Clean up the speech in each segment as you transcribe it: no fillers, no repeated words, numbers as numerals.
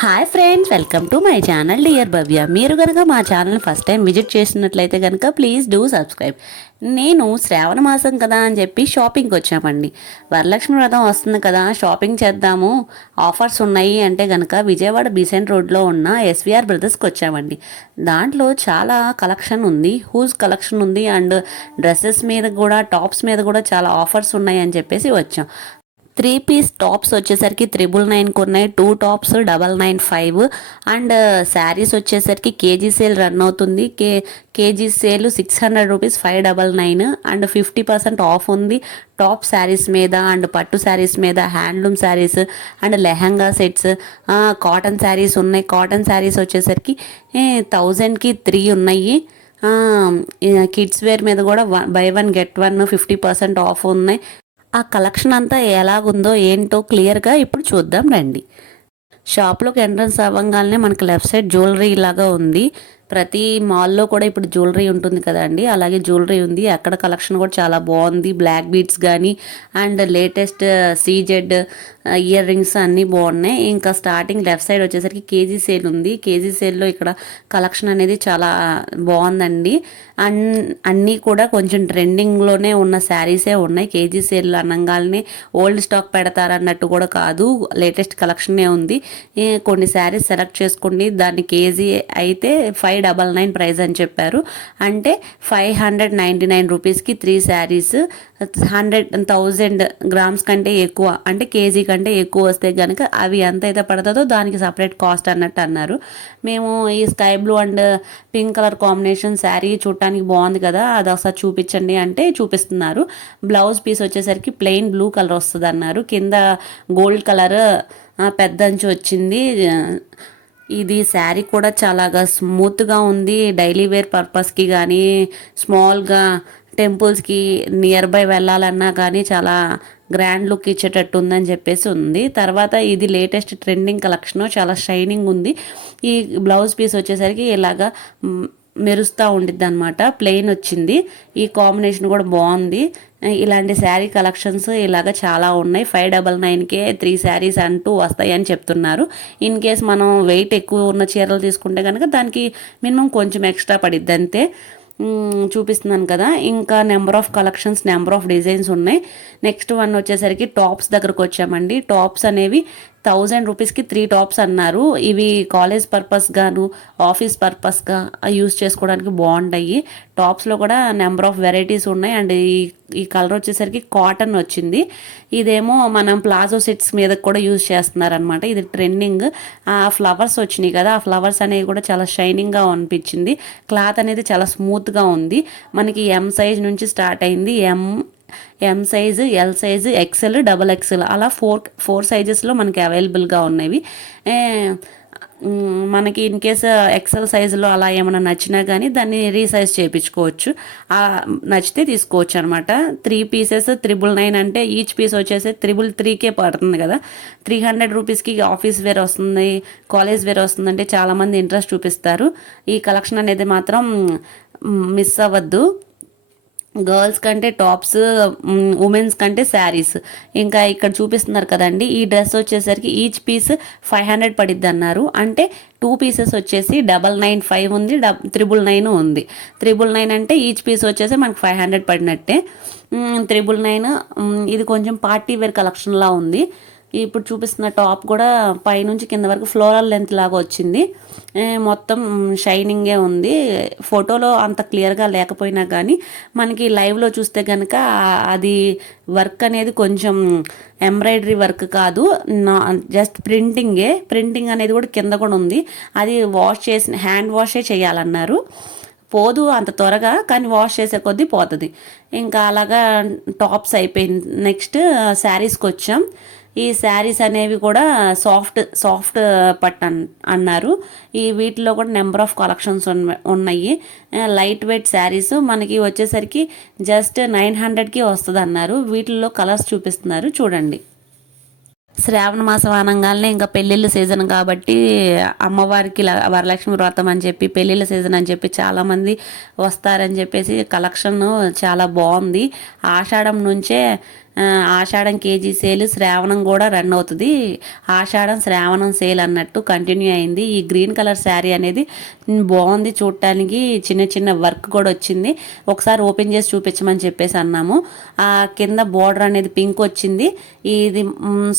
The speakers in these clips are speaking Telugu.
Hi friends, welcome to my channel dear Bhavya. మీరు కనుక మా ఛానల్ ఫస్ట్ టైం విజిట్ చేసినట్లయితే కనుక ప్లీజ్ డూ సబ్స్క్రైబ్. నేను శ్రావణ మాసం కదా అని చెప్పి షాపింగ్కి వచ్చామండి. వరలక్ష్మి వ్రతం వస్తుంది కదా, షాపింగ్ చేద్దాము, ఆఫర్స్ ఉన్నాయి అంటే కనుక విజయవాడ బీసెంట్ రోడ్లో ఉన్న ఎస్విఆర్ బ్రదర్స్కి వచ్చామండి. దాంట్లో చాలా కలెక్షన్ ఉంది, హూజ్ కలెక్షన్ ఉంది, అండ్ డ్రెస్సెస్ మీద కూడా, టాప్స్ మీద కూడా చాలా ఆఫర్స్ ఉన్నాయి అని చెప్పేసి వచ్చాం. 3 పీస్ టాప్స్ వచ్చేసరికి 999కి ఉన్నాయి, 2 టాప్స్ 995, అండ్ శారీస్ వచ్చేసరికి కేజీ సేల్ రన్ అవుతుంది. KG sale 600 rupees 599, and 50% of ఉంది టాప్ శారీస్ మీద, అండ్ పట్టు శారీస్ మీద, handloom saris and lehenga sets, cotton saris ఉన్నాయి. కాటన్ శారీస్ వచ్చేసరికి 1000కి 3 ఉన్నాయి. కిడ్స్ వేర్ మీద కూడా బై 1 గెట్ 1 50% ఆఫ్ ఉన్నాయి. ఆ కలెక్షన్ అంతా ఎలాగుందో ఏంటో క్లియర్గా ఇప్పుడు చూద్దాం రండి. షాప్లోకి ఎంట్రన్స్ అవ్వగానే మనకి లెఫ్ట్ సైడ్ జ్యువెలరీ లాగా ఉంది. ప్రతి మాల్లో కూడా ఇప్పుడు జ్యువెలరీ ఉంటుంది కదండి, అలాగే జ్యువెలరీ ఉంది. అక్కడ కలెక్షన్ కూడా చాలా బాగుంది. బ్లాక్ బీడ్స్ కానీ and latest CZ ear rings అన్నీ బాగున్నాయి. ఇంకా స్టార్టింగ్ లెఫ్ట్ సైడ్ వచ్చేసరికి కేజీ సేల్ ఉంది. కేజీ సేల్లో ఇక్కడ కలెక్షన్ అనేది చాలా బాగుందండి. అన్నీ కూడా కొంచెం ట్రెండింగ్లోనే ఉన్న శారీసే ఉన్నాయి. కేజీ సేల్ అనగానే ఓల్డ్ స్టాక్ పెడతారన్నట్టు కూడా కాదు, లేటెస్ట్ కలెక్షనే ఉంది. కొన్ని శారీస్ సెలెక్ట్ చేసుకోండి. దాన్ని కేజీ అయితే 599 ప్రైస్ అని చెప్పారు. అంటే 599 రూపీస్కి 3 శారీస్ 1000 గ్రామ్స్ కంటే ఎక్కువ, అంటే కేజీ కంటే ఎక్కువ వస్తే కనుక అవి ఎంత అయితే పడుతుందో దానికి సపరేట్ కాస్ట్ అన్నట్టు అన్నారు. మేము ఈ sky blue and pink colour combination sari చూడటానికి బాగుంది కదా, అది ఒకసారి చూపించండి అంటే చూపిస్తున్నారు. బ్లౌజ్ పీస్ వచ్చేసరికి ప్లెయిన్ బ్లూ కలర్ వస్తుంది అన్నారు. కింద గోల్డ్ కలర్ పెద్ద అంచు వచ్చింది. ఇది శారీ కూడా చాలాగా స్మూత్గా ఉంది. డైలీ వేర్ పర్పస్కి కానీ, స్మాల్గా టెంపుల్స్కి నియర్ బై వెళ్ళాలన్నా కానీ చాలా గ్రాండ్ లుక్ ఇచ్చేటట్టు ఉందని చెప్పేసి ఉంది. తర్వాత ఇది లేటెస్ట్ ట్రెండింగ్ కలెక్షన్, చాలా షైనింగ్ ఉంది. ఈ బ్లౌజ్ పీస్ వచ్చేసరికి ఇలాగా మెరుస్తూ ఉండిద్ది అనమాట, ప్లెయిన్ వచ్చింది. ఈ కాంబినేషన్ కూడా బాగుంది. ఇలాంటి శారీ కలెక్షన్స్ ఇలాగ చాలా ఉన్నాయి. 599కే 3 శారీస్ అంటూ వస్తాయి అని చెప్తున్నారు. ఇన్ కేస్ మనం వెయిట్ ఎక్కువ ఉన్న చీరలు తీసుకుంటే కనుక దానికి మినిమం కొంచెం ఎక్స్ట్రా పడిద్ది అంతే. చూపిస్తున్నాను కదా. ఇంకా number of collections, number of designs ఉన్నాయి. నెక్స్ట్ వన్ వచ్చేసరికి టాప్స్ దగ్గరకు వచ్చామండి. టాప్స్ అనేవి 1000 రూపీస్కి 3 టాప్స్ అన్నారు. ఇవి కాలేజ్ పర్పస్ గాను, ఆఫీస్ పర్పస్గా యూజ్ చేసుకోవడానికి బాగుంటాయి. టాప్స్లో కూడా నెంబర్ ఆఫ్ వెరైటీస్ ఉన్నాయి. అండ్ ఈ కలర్ వచ్చేసరికి కాటన్ వచ్చింది. ఇదేమో మనం ప్లాజో సెట్స్ మీద కూడా యూజ్ చేస్తున్నారనమాట. ఇది ట్రెండింగ్. ఆ ఫ్లవర్స్ వచ్చినాయి కదా, ఆ ఫ్లవర్స్ అనేవి కూడా చాలా షైనింగ్గా అనిపించింది. క్లాత్ అనేది చాలా స్మూత్గా ఉంది. మనకి ఎం సైజ్ నుంచి స్టార్ట్ అయింది. M size, L size, XL, XXL అలా ఫోర్ సైజెస్లో మనకి అవైలబుల్గా ఉన్నవి. మనకి ఇన్ కేసు ఎక్సెల్ సైజులో అలా ఏమైనా నచ్చినా కానీ దాన్ని రీసైజ్ చేయించుకోవచ్చు. నచ్చితే తీసుకోవచ్చు అనమాట. 3 పీసెస్ 999 అంటే ఈచ్ పీస్ వచ్చేసి 333కే పడుతుంది కదా. 300 రూపీస్కి ఆఫీస్ వేర్ వస్తుంది, కాలేజ్ వేర్ వస్తుంది అంటే చాలామంది ఇంట్రెస్ట్ చూపిస్తారు. ఈ కలెక్షన్ అనేది మాత్రం మిస్ అవ్వద్దు. గర్ల్స్ కంటే టాప్స్, ఉమెన్స్ కంటే శారీస్. ఇంకా ఇక్కడ చూపిస్తున్నారు కదండి, ఈ డ్రెస్ వచ్చేసరికి ఈచ్ పీస్ 500 పడిద్ది అన్నారు. అంటే 2 పీసెస్ వచ్చేసి 995 ఉంది, 999 ఉంది. 999 అంటే ఈచ్ పీస్ వచ్చేసి మనకు 500 పడినట్టే. 999 ఇది కొంచెం పార్టీ వేర్ కలెక్షన్లా ఉంది. ఇప్పుడు చూపిస్తున్న టాప్ కూడా పైనుంచి కింద వరకు ఫ్లోరల్ లెంత్ లాగా వచ్చింది. మొత్తం షైనింగే ఉంది. ఫోటోలో అంత క్లియర్గా లేకపోయినా కానీ మనకి లైవ్లో చూస్తే కనుక అది వర్క్ అనేది కొంచెం ఎంబ్రాయిడరీ వర్క్ కాదు, జస్ట్ ప్రింటింగ్ అనేది కూడా కింద కూడా ఉంది. అది హ్యాండ్ వాషే చేయాలన్నారు. పోదు అంత త్వరగా, కానీ వాష్ చేసే కొద్దీ పోతుంది. ఇంకా అలాగా టాప్స్ అయిపోయింది. నెక్స్ట్ శారీస్కి వచ్చాం. ఈ శారీస్ అనేవి కూడా సాఫ్ట్ పట్ అన్నారు. ఈ వీటిలో కూడా నెంబర్ ఆఫ్ కలెక్షన్స్ ఉన్నాయి. లైట్ వెయిట్ శారీస్ మనకి వచ్చేసరికి జస్ట్ 900కి వస్తుంది అన్నారు. వీటిల్లో కలర్స్ చూపిస్తున్నారు చూడండి. శ్రావణ మాసం అనగానే ఇంకా పెళ్ళిళ్ళ సీజన్ కాబట్టి అమ్మవారికి వరలక్ష్మి వ్రతం అని చెప్పి పెళ్ళిళ్ళ సీజన్ అని చెప్పి చాలామంది వస్తారని చెప్పేసి కలెక్షన్ చాలా బాగుంది. ఆషాఢం నుంచే ఆషాఢం కేజీ సేల్, శ్రావణం కూడా రన్ అవుతుంది. ఆషాఢం శ్రావణం సేల్ అన్నట్టు కంటిన్యూ అయింది. ఈ గ్రీన్ కలర్ శారీ అనేది బాగుంది చూడటానికి, చిన్న చిన్న వర్క్ కూడా వచ్చింది. ఒకసారి ఓపెన్ చేసి చూపించమని చెప్పేసి అన్నాము. ఆ కింద బోర్డర్ అనేది పింక్ వచ్చింది. ఇది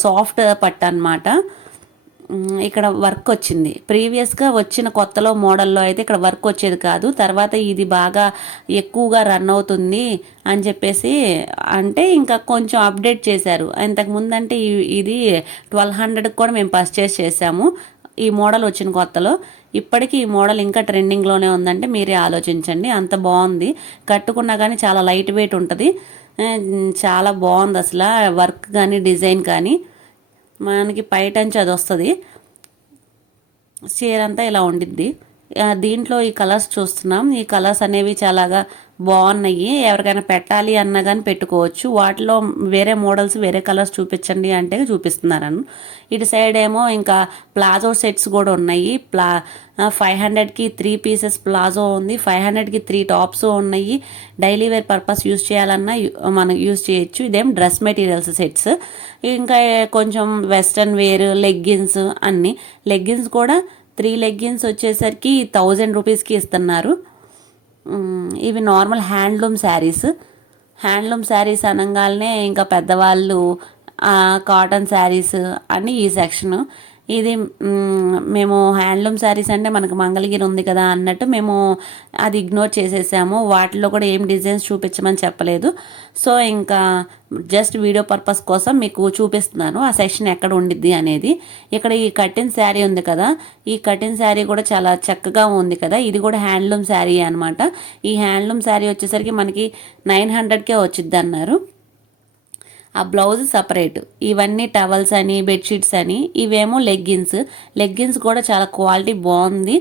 సాఫ్ట్ పట్టు అన్నమాట. ఇక్కడ వర్క్ వచ్చింది. ప్రీవియస్గా వచ్చిన కొత్తలో మోడల్లో అయితే ఇక్కడ వర్క్ వచ్చేది కాదు. తర్వాత ఇది బాగా ఎక్కువగా రన్ అవుతుంది అని చెప్పేసి అంటే ఇంకా కొంచెం అప్డేట్ చేశారు. ఇంతకుముందు అంటే ఇది 1200కి కూడా మేము పర్చేస్ చేసాము ఈ మోడల్ వచ్చిన కొత్తలో. ఇప్పటికీ ఈ మోడల్ ఇంకా ట్రెండింగ్లోనే ఉందంటే మీరే ఆలోచించండి, అంత బాగుంది. కట్టుకున్నా కానీ చాలా లైట్ వెయిట్ ఉంటుంది, చాలా బాగుంది అసలు వర్క్ కానీ డిజైన్ కానీ. మనకి పైటంచి అది వస్తుంది, చీర అంతా ఇలా ఉండిద్ది. దీంట్లో ఈ కలర్స్ చూస్తున్నాం. ఈ కలర్స్ అనేవి చాలాగా బాగున్నాయి. ఎవరికైనా పెట్టాలి అన్నా కానీ పెట్టుకోవచ్చు. వాటిలో వేరే మోడల్స్ వేరే కలర్స్ చూపించండి అంటే చూపిస్తున్నాను. ఇటు సైడ్ ఏమో ఇంకా ప్లాజో సెట్స్ కూడా ఉన్నాయి. 500కి 3 పీసెస్ ప్లాజో ఉంది, 500కి 3 టాప్స్ ఉన్నాయి. డైలీ వేర్ పర్పస్ యూస్ చేయాలన్నా మనం యూస్ చేయొచ్చు. ఇదేం డ్రెస్ మెటీరియల్స్ సెట్స్. ఇంకా కొంచెం వెస్ట్రన్ వేర్, లెగ్గిన్స్ అన్నీ. లెగ్గిన్స్ కూడా 3 లెగ్గిన్స్ వచ్చేసరికి 1000 రూపీస్కి ఇస్తున్నారు. ఇవి normal handloom saris. Handloom saris అనగానే ఇంకా పెద్దవాళ్ళు కాటన్ శారీస్ అని ఈ సెక్షను. ఇది మేము హ్యాండ్లూమ్ శారీస్ అంటే మనకు మంగళగిరి ఉంది కదా అన్నట్టు మేము అది ఇగ్నోర్ చేసేసాము. వాటిలో కూడా ఏం డిజైన్స్ చూపించమని చెప్పలేదు. సో ఇంకా జస్ట్ వీడియో పర్పస్ కోసం మీకు చూపిస్తున్నాను ఆ సెక్షన్ ఎక్కడ ఉండిద్ది అనేది. ఇక్కడ ఈ కటిన్ శారీ ఉంది కదా, ఈ కటిన్ శారీ కూడా చాలా చక్కగా ఉంది కదా. ఇది కూడా హ్యాండ్లూమ్ శారీ అనమాట. ఈ హ్యాండ్లూమ్ శారీ వచ్చేసరికి మనకి 900కే వచ్చిద్ది అన్నారు. ఆ బ్లౌజ్ సపరేట్. ఇవన్నీ టవల్స్ అని, బెడ్షీట్స్ అని. ఇవేమో లెగ్గిన్స్. లెగ్గిన్స్ కూడా చాలా క్వాలిటీ బాగుంది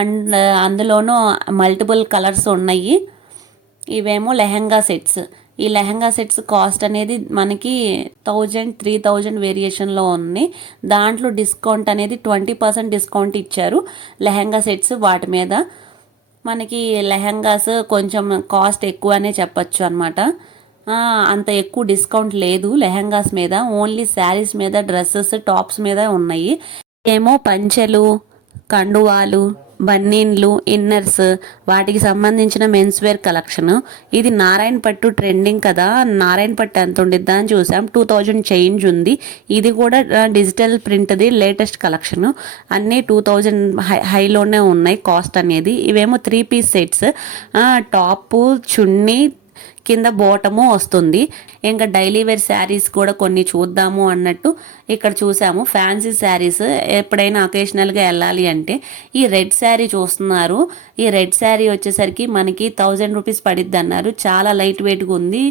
అండ్ అందులోనూ మల్టిపుల్ కలర్స్ ఉన్నాయి. ఇవేమో లెహంగా సెట్స్. ఈ లెహంగా సెట్స్ కాస్ట్ అనేది మనకి 1000-3000 వేరియేషన్లో ఉంది. దాంట్లో డిస్కౌంట్ అనేది 20% డిస్కౌంట్ ఇచ్చారు లెహంగా సెట్స్. వాటి మీద మనకి లెహంగాస్ కొంచెం కాస్ట్ ఎక్కువనే చెప్పచ్చు అనమాట. అంత ఎక్కువ డిస్కౌంట్ లేదు లెహంగాస్ మీద. ఓన్లీ శారీస్ మీద, డ్రెస్సెస్, టాప్స్ మీద ఉన్నాయి. ఏమో పంచెలు, కండువాలు, బన్నీన్లు, ఇన్నర్స్, వాటికి సంబంధించిన మెన్స్ వేర్ కలెక్షన్. ఇది నారాయణ పట్టు ట్రెండింగ్ కదా, నారాయణ పట్టు ఎంత ఉండిద్దా అని చూసాం. 2000 చేంజ్ ఉంది. ఇది కూడా డిజిటల్ ప్రింట్ది లేటెస్ట్ కలెక్షన్. అన్నీ 2000 హైలోనే ఉన్నాయి కాస్ట్ అనేది. ఇవేమో 3 పీస్ సెట్స్. టాపు, చున్నీ, కింద బోటము వస్తుంది. ఇంకా డైలీ వేర్ శారీస్ కూడా కొన్ని చూద్దాము అన్నట్టు ఇక్కడ చూసాము. ఫ్యాన్సీ శారీస్ ఎప్పుడైనా అకేషనల్గా వెళ్ళాలి అంటే ఈ రెడ్ శారీ చూస్తున్నారు. ఈ రెడ్ శారీ వచ్చేసరికి మనకి 1000 రూపీస్ పడిద్ది అన్నారు. చాలా లైట్ వెయిట్గా ఉంది.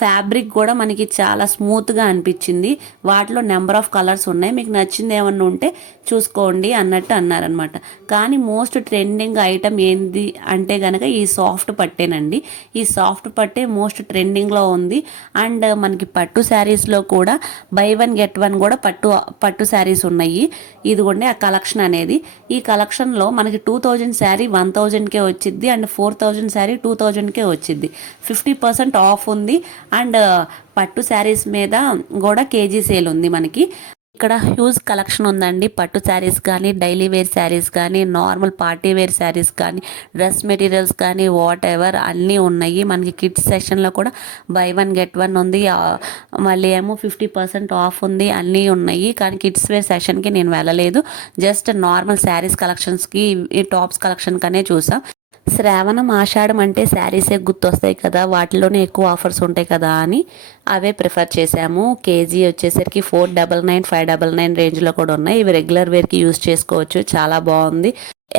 ఫ్యాబ్రిక్ కూడా మనకి చాలా స్మూత్గా అనిపించింది. వాటిలో నెంబర్ ఆఫ్ కలర్స్ ఉన్నాయి, మీకు నచ్చింది ఏమన్నా ఉంటే చూసుకోండి అన్నట్టు అన్నారనమాట. కానీ మోస్ట్ ట్రెండింగ్ ఐటమ్ ఏంది అంటే కనుక ఈ సాఫ్ట్ పట్టేనండి. ఈ సాఫ్ట్ పట్టే మోస్ట్ ట్రెండింగ్లో ఉంది. అండ్ మనకి పట్టు శారీస్లో కూడా బై 1 గెట్ 1 కూడా పట్టు శారీస్ ఉన్నాయి. ఇదిగోండి ఆ కలెక్షన్ అనేది. ఈ కలెక్షన్లో మనకి 2000 శారీ 1000కే వచ్చిద్ది అండ్ 4000 శారీ 2000కే వచ్చిద్ది. 50% ఆఫ్ ఉంది. అండ్ పట్టు శారీస్ మీద కూడా కేజీ సేల్ ఉంది మనకి. ఇక్కడ హ్యూజ్ కలెక్షన్ ఉందండి. పట్టు శారీస్ కానీ, డైలీ వేర్ శారీస్ కానీ, నార్మల్ పార్టీ వేర్ శారీస్ కానీ, డ్రెస్ మెటీరియల్స్ కానీ, వాట్ ఎవర్ అన్నీ ఉన్నాయి. మనకి కిడ్స్ సెక్షన్లో కూడా బై 1 గెట్ 1 ఉంది. మళ్ళీ ఏమో 50% ఆఫ్ ఉంది. అన్నీ ఉన్నాయి. కానీ కిడ్స్ వేర్ సెషన్కి నేను వెళ్ళలేదు. జస్ట్ నార్మల్ శారీస్ కలెక్షన్స్కి, ఈ టాప్స్ కలెక్షన్కనే చూసాం. శ్రావణం, ఆషాఢం అంటే శారీసే గుర్తొస్తాయి కదా, వాటిలోనే ఎక్కువ ఆఫర్స్ ఉంటాయి కదా అని అవే ప్రిఫర్ చేసాము. కేజీ వచ్చేసరికి 499, 599 రేంజ్లో కూడా ఉన్నాయి. ఇవి రెగ్యులర్ వేర్కి యూస్ చేసుకోవచ్చు. చాలా బాగుంది.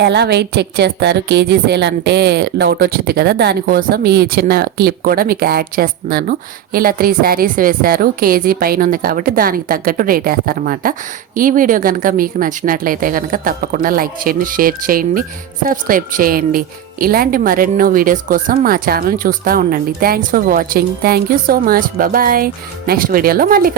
ఎలా వెయిట్ చెక్ చేస్తారు కేజీ సేల్ అంటే డౌట్ వచ్చింది కదా, దానికోసం ఈ చిన్న క్లిప్ కూడా మీకు యాడ్ చేస్తున్నాను. ఇలా 3 శారీస్ వేశారు. కేజీ పైన ఉంది కాబట్టి దానికి తగ్గట్టు రేట్ వేస్తారనమాట. ఈ వీడియో కనుక మీకు నచ్చినట్లయితే కనుక తప్పకుండా లైక్ చేయండి, షేర్ చేయండి, సబ్స్క్రైబ్ చేయండి. ఇలాంటి మరెన్నో వీడియోస్ కోసం మా ఛానల్ చూస్తూ ఉండండి. Thanks for watching. Thank you so much. Bye. Next వీడియోలో మళ్ళీ